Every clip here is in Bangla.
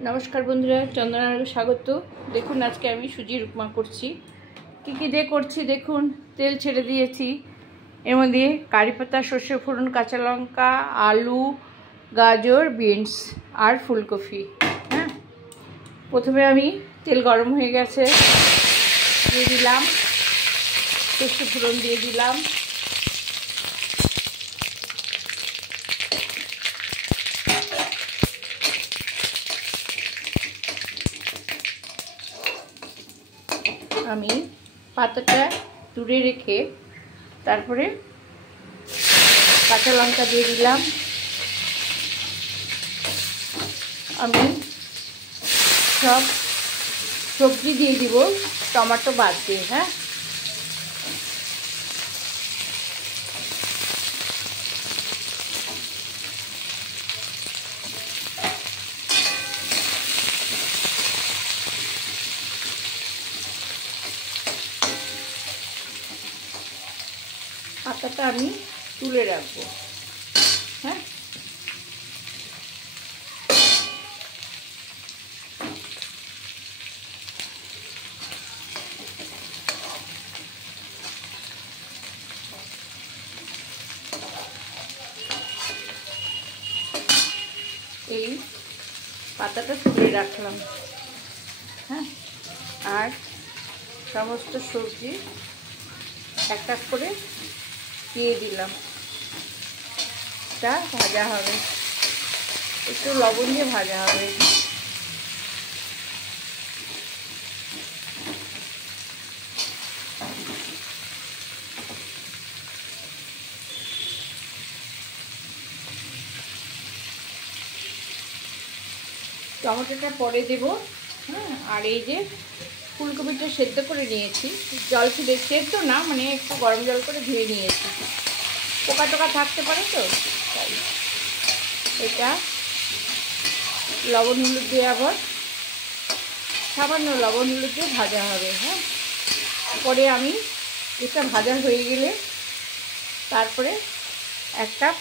नमस्कार बंधुरा चंदनार स्वागत। देखुन आज के आमी सुजिर उपमा करছি। কি দিয়ে করছি দেখুন। তেল ছেড়ে দিয়েছি, এর মধ্যে কারি পাতা, সরষে ফোড়ন, কাঁচা লঙ্কা, আলু, গাজর, বিনস আর ফুলকপি। হ্যাঁ, প্রথমে আমি তেল গরম হয়ে গেছে, দিয়ে দিলাম সরষে ফোড়ন, দিয়ে দিলাম আমি পাতাটা তুলে রেখে তারপরে কাঁচা লঙ্কা দিয়ে দিলাম। আমি সব সবজি দিয়ে দিব টমেটো বাদ দিয়ে। হ্যাঁ, পাতাটা আমি তুলে রাখবো। হ্যাঁ, এই পাতাটা তুলে রাখলাম। হ্যাঁ, আর সমস্ত সবজি এক এক করে দিয়ে দিলাম। এটা ভাজা হবে, একটু লবণ দিয়ে ভাজা হবে। টমেটোটা পরে দেব। হ্যাঁ, আর এই যে ফুলকপিটা সেদ্ধ করে নিয়েছি, জল ফিরে সেদ্ধ না, মানে একটু গরম জল করে ধুয়ে নিয়েছি। পোকা টোকা থাকতে পারে তো তাই। এটা লবণ হলুদ দিয়ে আবার সামান্য লবণ হলুদ দিয়ে ভাজা হবে। হ্যাঁ, পরে আমি এটা ভাজা হয়ে গেলে তারপরে এক কাপ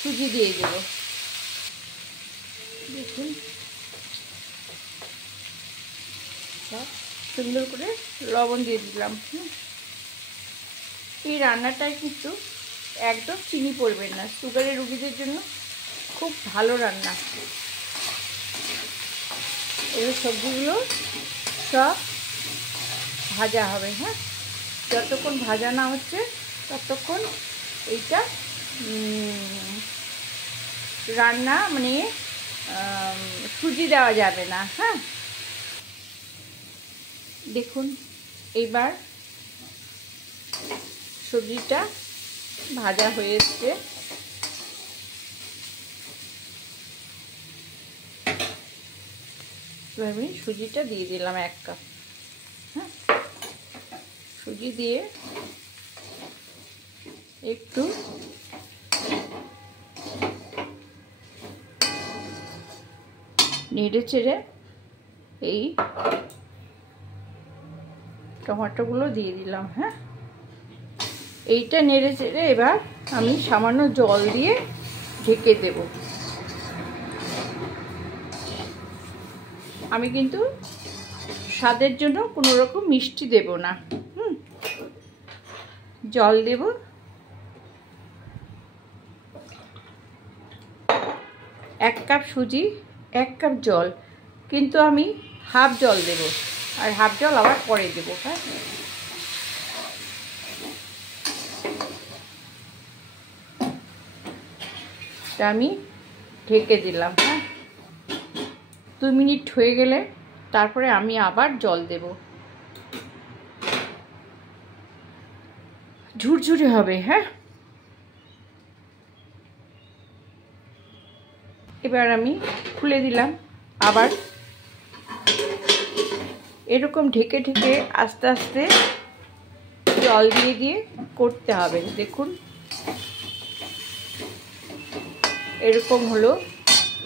সুজি দিয়ে দেব। দেখুন সুন্দর করে লবণ দিয়ে দিলাম। এই রান্নাটায় কিন্তু একদম চিনি পড়বে না, সুগারের রোগীদের জন্য খুব ভালো রান্না। এবার সবজিগুলো সব ভাজা হবে। হ্যাঁ, যতক্ষণ ভাজা না হচ্ছে ততক্ষণ এইটা রান্না মানে সুজি দেওয়া যাবে না। হ্যাঁ, দেখুন এইবার সবজিটা ভাজা হয়ে এসছে। আমি সুজিটা দিয়ে দিলাম এক কাপ। হ্যাঁ, সুজি দিয়ে একটু নেড়ে চেড়ে এই টমেটোগুলো দিয়ে দিলাম। হ্যাঁ, এইটা নেড়ে চেড়ে এবার আমি সামান্য জল দিয়ে ঢেকে দেব। আমি কিন্তু স্বাদের জন্য কোনো রকম মিষ্টি দেব না। জল দেব, এক কাপ সুজি এক কাপ জল, কিন্তু আমি হাফ জল দেব আর হাফ জল আবার পরে দেব। হ্যাঁ, আমি ঢেকে দিলাম। হ্যাঁ, 2 মিনিট হয়ে গেলে তারপরে আমি আবার জল দেব। ঝুরঝুরে হবে। হ্যাঁ, এবার আমি খুলে দিলাম। আবার এরকম ঢেকে ঢেকে আস্তে আস্তে জল দিয়ে দিয়ে করতে হবে। দেখুন এরকম হলো।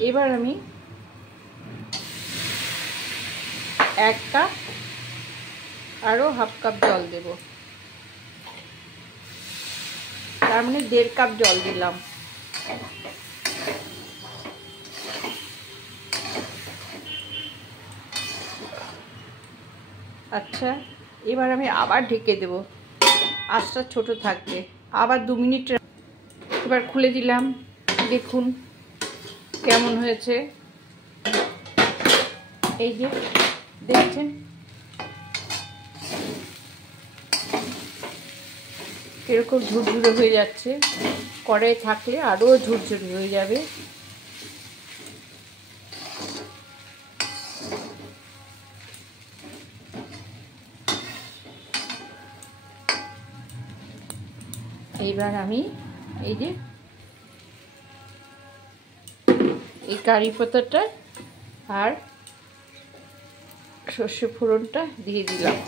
এবার আমি এক কাপ আরও হাফ কাপ জল দেব, তার মানে 1.5 কাপ জল দিলাম। আচ্ছা, এবার আমি আবার ঢেকে দেব, আঁচটা ছোট থাকবে, আবার 2 মিনিট। এবার খুলে দিলাম, দেখুন কেমন হয়েছে। এই যে দেখছেন এরকম ঝুরঝুরে হয়ে যাচ্ছে, কড়াই থাকলে আরও ঝুরঝুরি হয়ে যাবে। এইবার আমি এই যে এই কারি পাতাটা আর সর্ষে ফোড়নটা দিয়ে দিলাম।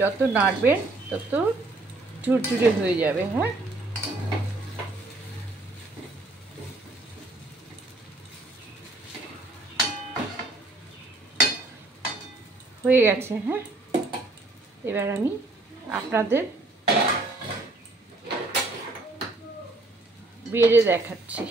যত নাড়বেন তত ঝুরঝুরে হয়ে যাবে। হ্যাঁ, হয়ে গেছে। হ্যাঁ, এবার আমি আপনাদের বেড়ে দেখাচ্ছি।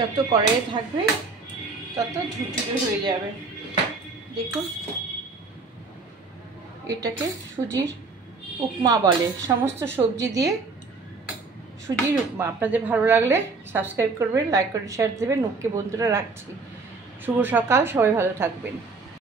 যত কড়াইয়ে থাকবে তত ঝুরঝুরে হয়ে যাবে। দেখুন, এটাকে সুজির উপমা বলে, সমস্ত সবজি দিয়ে সুজির উপমা। আপনাদের ভালো লাগলে সাবস্ক্রাইব করবেন, লাইক করে শেয়ার দেবেন। ওকে বন্ধুরা, রাখছি। শুভ সকাল, সবাই ভালো থাকবেন।